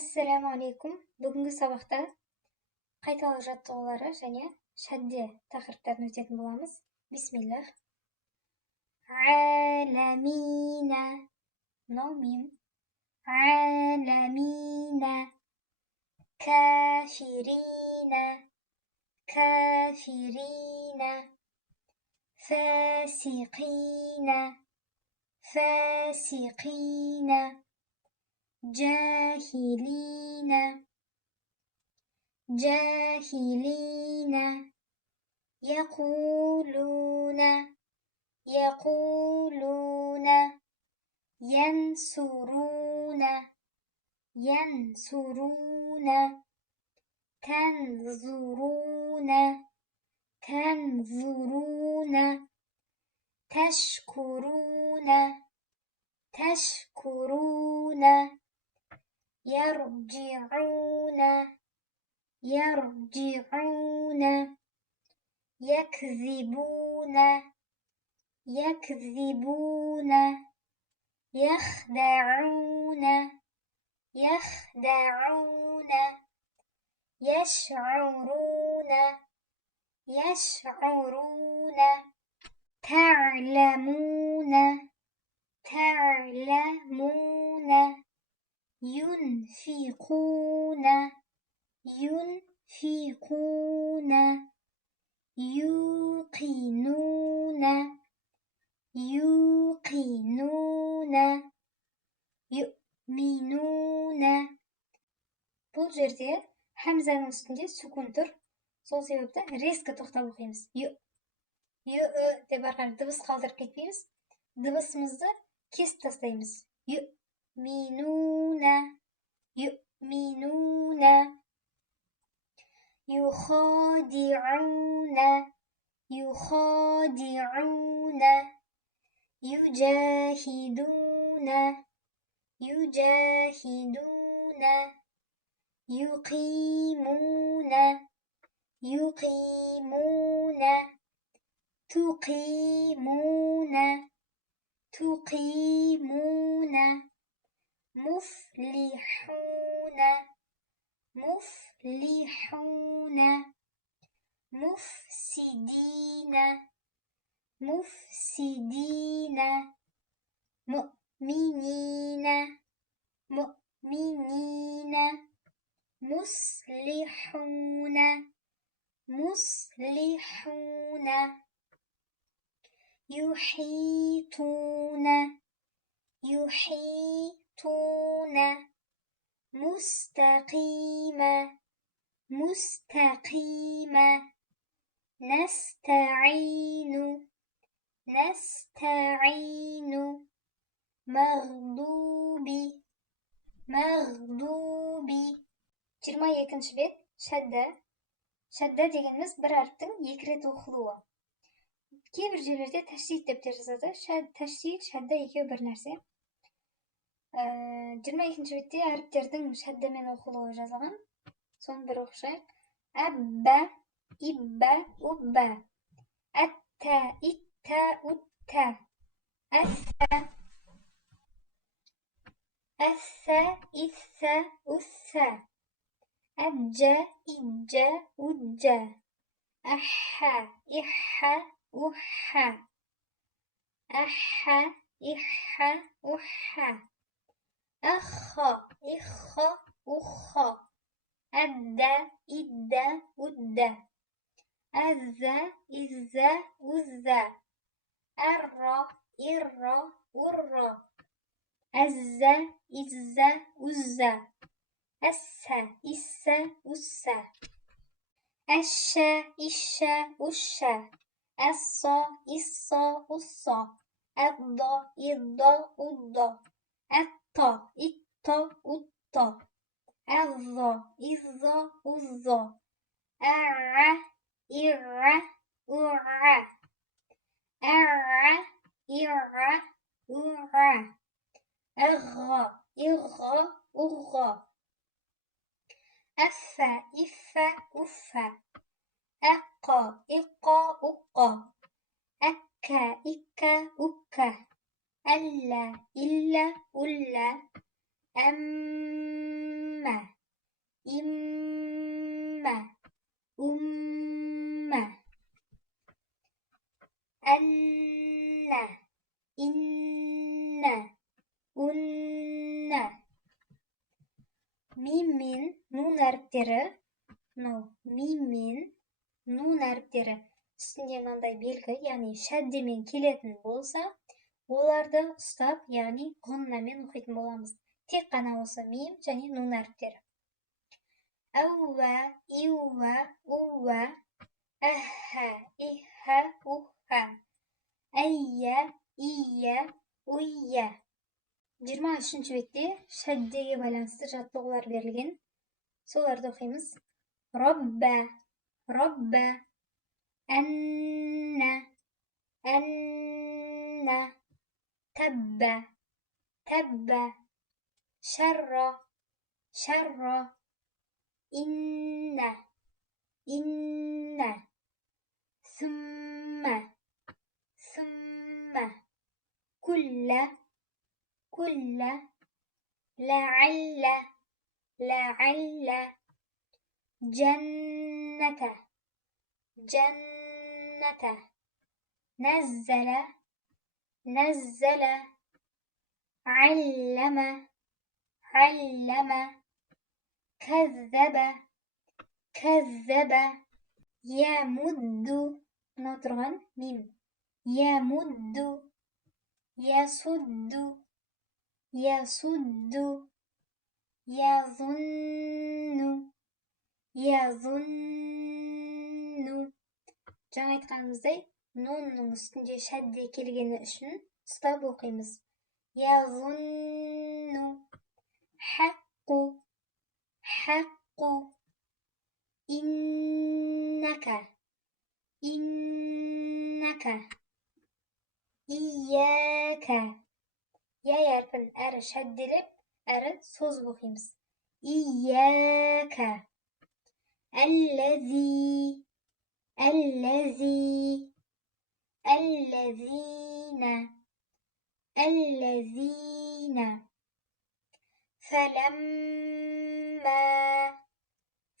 Assalamu alaikum. Бүгінгі сабақта қайталау жаттығулары және шәдде тақырыптарын өтетін боламыз. Бисмиллах. Аламина. Мынау мим. Аламина. Кафирина. Кафирина. Фасиқина. Фасиқина. جاهلين جاهلين يقولون يقولون ينصرون ينصرون تنظرون تنظرون تشكرون تشكرون يرجعون يرجعون يكذبون يكذبون يخدعون يخدعون يشعرون يشعرون تعلمون تعلمون ينفقون ينفقون يوقنون يوقنون يؤمنون. Бұл жерде хамзаның үстінде сүкун тұр. Сол себепті резко тоқтап оқимыз. Ю деп арқар дыбыс қалдырып кетпейміз. Дыбысымызды кесіп тастаймыз. يؤمنون يؤمنون يخادعون يخادعون يجاهدون يجاهدون يقيمون يقيمون تقيمون تقيمون مفلحون مفلحون مفسدين مفسدين مؤمنين مؤمنين مصلحون مصلحون يحيطون يحيطون مستقيمة مستقيمة نستعين نستعين مغضوب مغضوب. 22-ші бет шәдді. Шәдді дегеніміз бір әріптің екі рет оқылуы. Кейбір жерлерде тәшдид деп те жазады. Тәшдид, шәдді екеуі бір нәрсе. 22-ші бетте әріптердің шәддімен оқылуы жазылған. Соны бір оқышайық. Әббә, иббә, уббә. Әттә, иттә, уттә. Әссә, әссә, иссә, уссә. Әджә, иджә, уджә. Әххә, иххә, уххә. Әххә, иххә, уххә. أخ إخ أخ أد إد أد أذ إذ أذ أر إر أر أز إز أز أس إس أس أش إش أش أص إص أص أض إض أض أط إط أط أظ إظ أظ أع إع أع أع إع أع أغ إغ أغ أف إف أف أق إق أق أك إك أك ألا إلا ألا أما إما أمة أن إن أن миммен нун әріптері мынау миммен нун әріптері үстінде мынандай белгі, яғни шәддемен келетін болса, оларды ұстап, яғни ғұннамен оқитын боламыз. Тек қана осы мим және нун әріптері. Әуә, иуә, уә, әхә, ихә, ухә, әйя, ия, уйя. 23-ші бетте шәддеге байланысты жаттығулар берілген. Соларды оқимыз. Роббә, роббә, әннә, әннә, тәббә, тәббә, шәрра, шәрра, иннә, иннә, сүммә, сүммә, күллә, күллә, ләәллә, ләәллә, جنة جنة نزل نزل علم علم كذب كذب يمد نطرغن ميم يمد يصد يصد يظن yazunnu. Жаңа айтқанымыздай, нунның үстінде шәдде келгені үшін ұстап оқимыз. Yazunnu, хаққу, хаққу, иннака, иннака, ияка. Яй әрпін әрі шәдделеп, әрі созып оқимыз. Ияка. الذي الذي الذين الذين فلما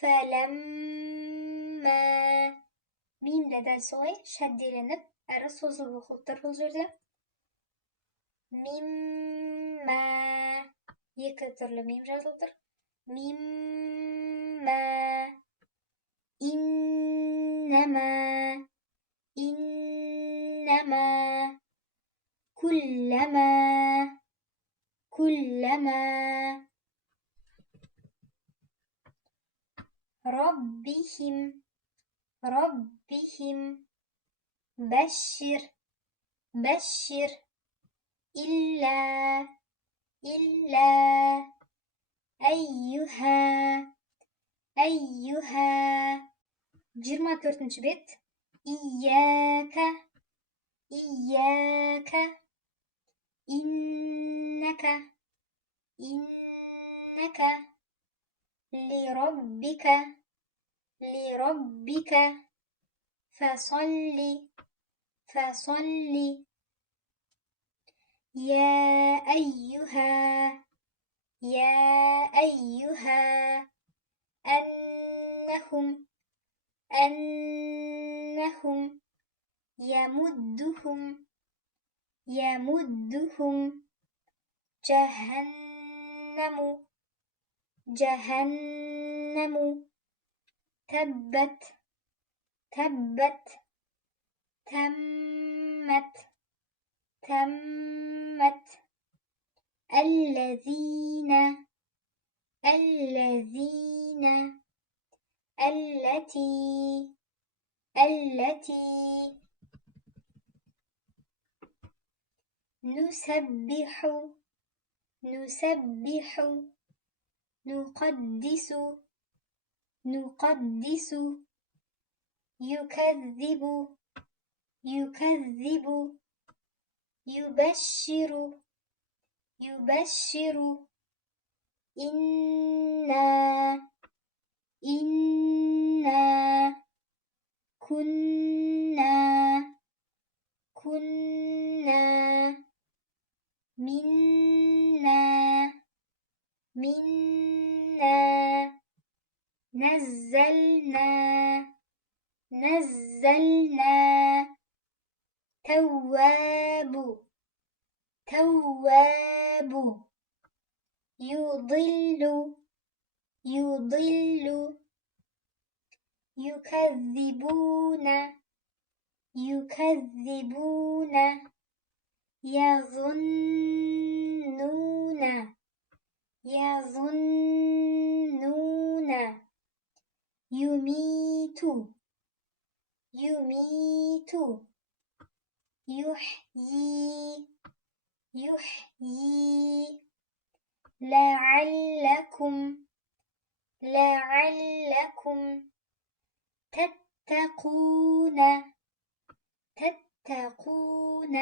فلما мим дәл солай шәдделеніп әрі созылып оқылып тұр бұл жерде. Мимма екі түрлі мим жазылып тұр. Мимма إنما إنما كلما كلما ربهم ربهم بشر بشر إلا إلا أيها أيها 24-ші бет. Ияка, ияка, иннака, иннака, лироббика, лироббика, фасолли, фасолли, я أيها أنهم أنهم يمدهم يمدهم جهنم جهنم تبت تبت تمت تمت الذين الذين التي التي نسبح نسبح نقدس نقدس يكذب يكذب يبشر يبشر إنا إنا كنا كنا منا منا نزلنا نزلنا تواب تواب يضل يضل يكذبون يكذبون يظنون يظنون يميت يميت يحيي يحيي لعلكم لعلكم تتقون تتقون